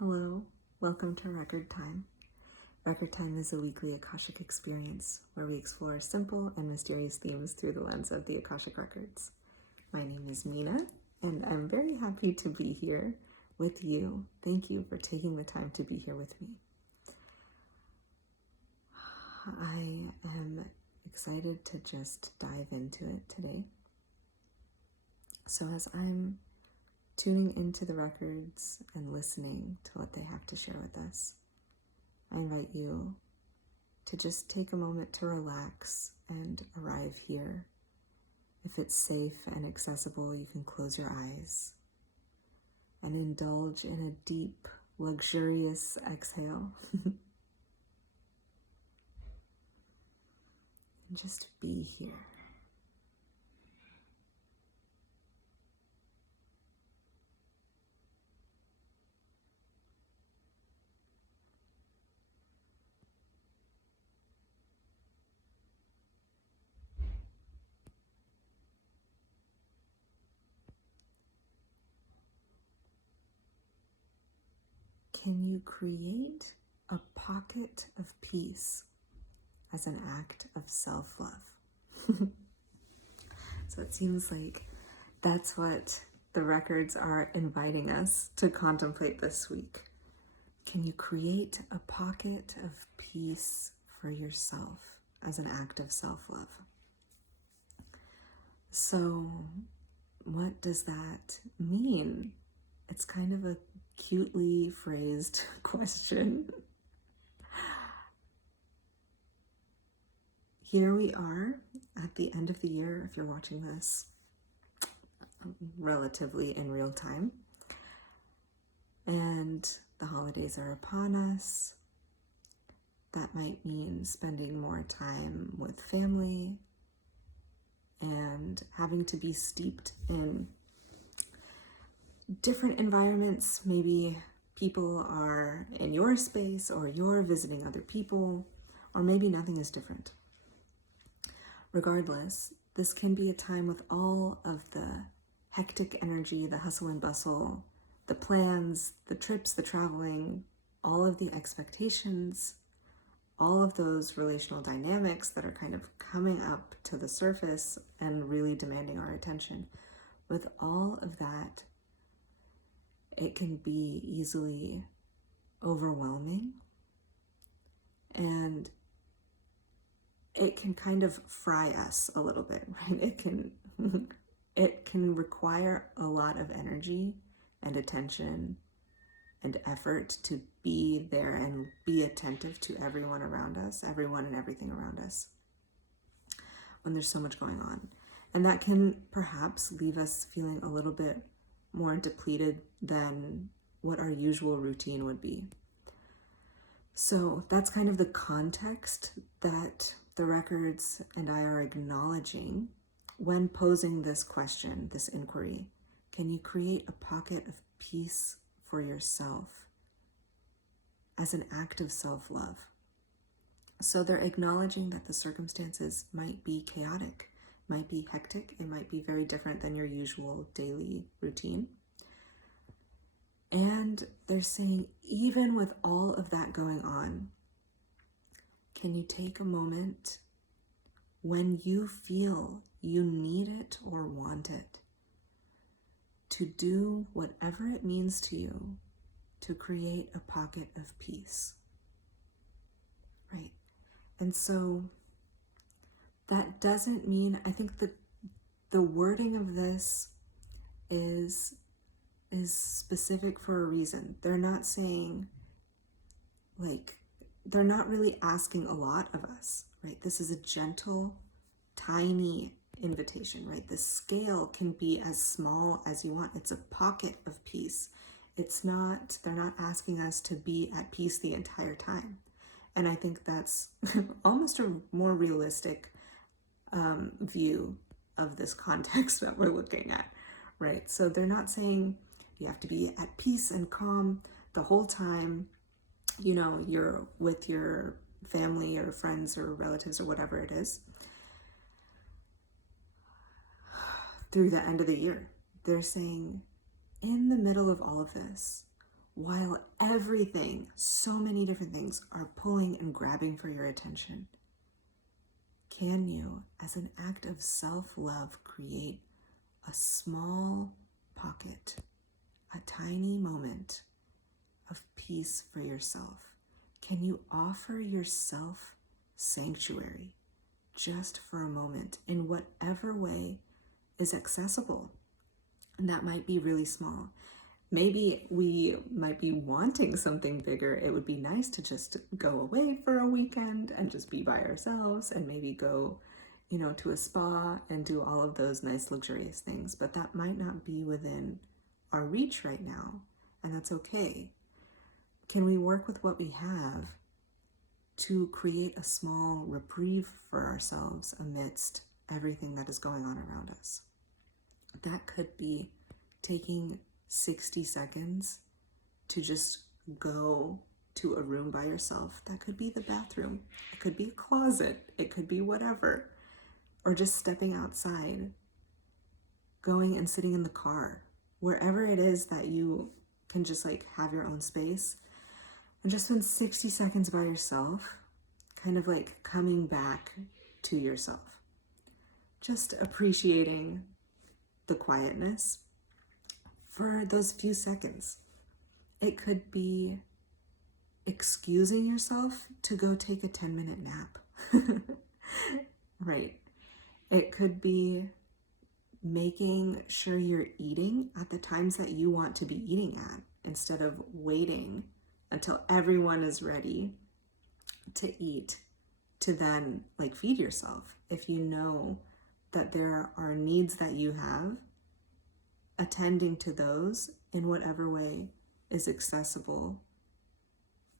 Hello, welcome to Record Time. Record Time is a weekly Akashic experience where we explore simple and mysterious themes through the lens of the Akashic Records. My name is Mina, and I'm very happy to be here with you. Thank you for taking the time to be here with me. I am excited to just dive into it today. So as I'm tuning into the records and listening to what they have to share with us, I invite you to just take a moment to relax and arrive here. If it's safe and accessible, you can close your eyes and indulge in a deep, luxurious exhale. And just be here. Can you create a pocket of peace as an act of self-love? So it seems like that's what the records are inviting us to contemplate this week. Can you create a pocket of peace for yourself as an act of self-love? So what does that mean? It's kind of a cutely phrased question. Here we are at the end of the year, if you're watching this relatively in real time. And the holidays are upon us. That might mean spending more time with family and having to be steeped in different environments. Maybe people are in your space or you're visiting other people, or maybe nothing is different. Regardless, this can be a time with all of the hectic energy, the hustle and bustle, the plans, the trips, the traveling, all of the expectations, all of those relational dynamics that are kind of coming up to the surface and really demanding our attention. With all of that, it can be easily overwhelming, and it can kind of fry us a little bit, right? It can require a lot of energy and attention and effort to be there and be attentive to everyone around us, everyone and everything around us, when there's so much going on. And that can perhaps leave us feeling a little bit more depleted than what our usual routine would be. So that's kind of the context that the records and I are acknowledging when posing this question, this inquiry. Can you create a pocket of peace for yourself as an act of self-love? So they're acknowledging that the circumstances might be chaotic, might be hectic, it might be very different than your usual daily routine. And they're saying, even with all of that going on, can you take a moment when you feel you need it or want it to do whatever it means to you to create a pocket of peace, right? And so that doesn't mean, I think that the wording of this is specific for a reason. They're not saying, they're not really asking a lot of us, right? This is a gentle, tiny invitation, right? The scale can be as small as you want. It's a pocket of peace. They're not asking us to be at peace the entire time. And I think that's almost a more realistic view of this context that we're looking at, right? So they're not saying you have to be at peace and calm the whole time, you're with your family or friends or relatives or whatever it is through the end of the year. They're saying, in the middle of all of this, while everything, so many different things, are pulling and grabbing for your attention? Can you, as an act of self-love, create a small pocket, a tiny moment of peace for yourself? Can you offer yourself sanctuary just for a moment in whatever way is accessible? And that might be really small. Maybe we might be wanting something bigger. It would be nice to just go away for a weekend and just be by ourselves and maybe go, to a spa and do all of those nice luxurious things. But that might not be within our reach right now, and that's okay. Can we work with what we have to create a small reprieve for ourselves amidst everything that is going on around us? That could be taking 60 seconds to just go to a room by yourself. That could be the bathroom. It could be a closet. It could be whatever. Or just stepping outside, going and sitting in the car, wherever it is that you can just have your own space, and just spend 60 seconds by yourself, kind of coming back to yourself. Just appreciating the quietness for those few seconds. It could be excusing yourself to go take a 10-minute nap. Right. It could be making sure you're eating at the times that you want to be eating at, instead of waiting until everyone is ready to eat to then feed yourself. If you know that there are needs that you have, attending to those in whatever way is accessible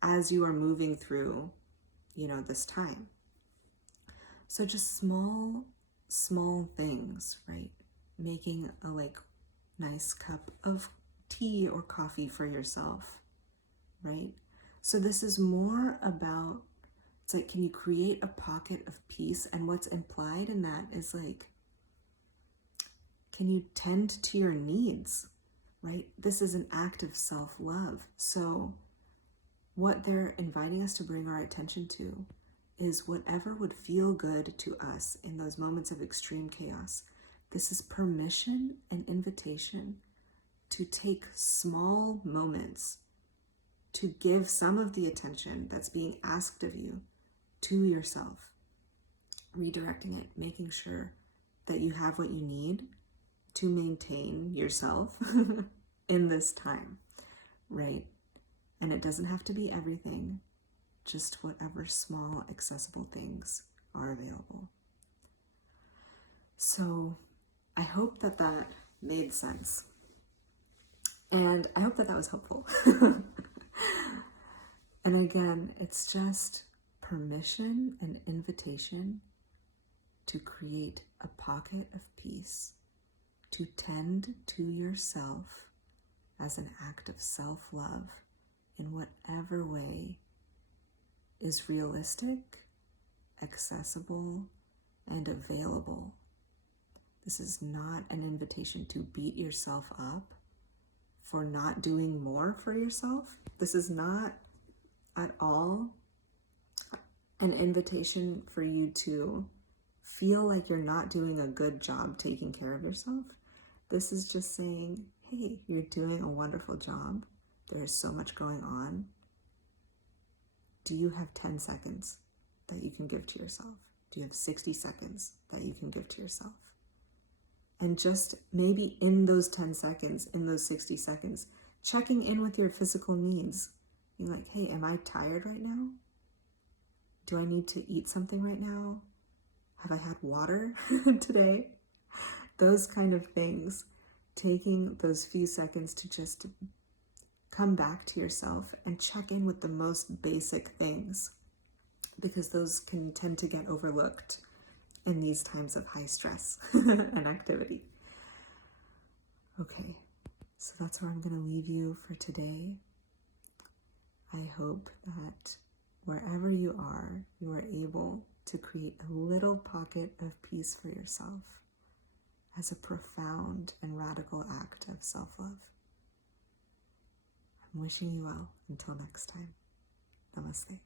as you are moving through, this time. So just small things, right? Making a nice cup of tea or coffee for yourself, right? So this is more about, it's can you create a pocket of peace? And what's implied in that is can you tend to your needs, right? This is an act of self-love. So what they're inviting us to bring our attention to is whatever would feel good to us in those moments of extreme chaos. This is permission and invitation to take small moments to give some of the attention that's being asked of you to yourself, redirecting it, making sure that you have what you need to maintain yourself in this time, right? And it doesn't have to be everything, just whatever small accessible things are available. So I hope that made sense. And I hope that was helpful. And again, it's just permission and invitation to create a pocket of peace, to tend to yourself as an act of self-love in whatever way is realistic, accessible, and available. This is not an invitation to beat yourself up for not doing more for yourself. This is not at all an invitation for you to feel like you're not doing a good job taking care of yourself. This is just saying, hey, you're doing a wonderful job. There is so much going on. Do you have 10 seconds that you can give to yourself? Do you have 60 seconds that you can give to yourself? And just maybe in those 10 seconds, in those 60 seconds, checking in with your physical needs. Being like, hey, am I tired right now? Do I need to eat something right now? Have I had water today? Those kind of things. Taking those few seconds to just come back to yourself and check in with the most basic things, because those can tend to get overlooked in these times of high stress and activity. Okay, so that's where I'm going to leave you for today. I hope that wherever you are able to create a little pocket of peace for yourself as a profound and radical act of self-love. I'm I'm wishing you well. Until next time. Namaste.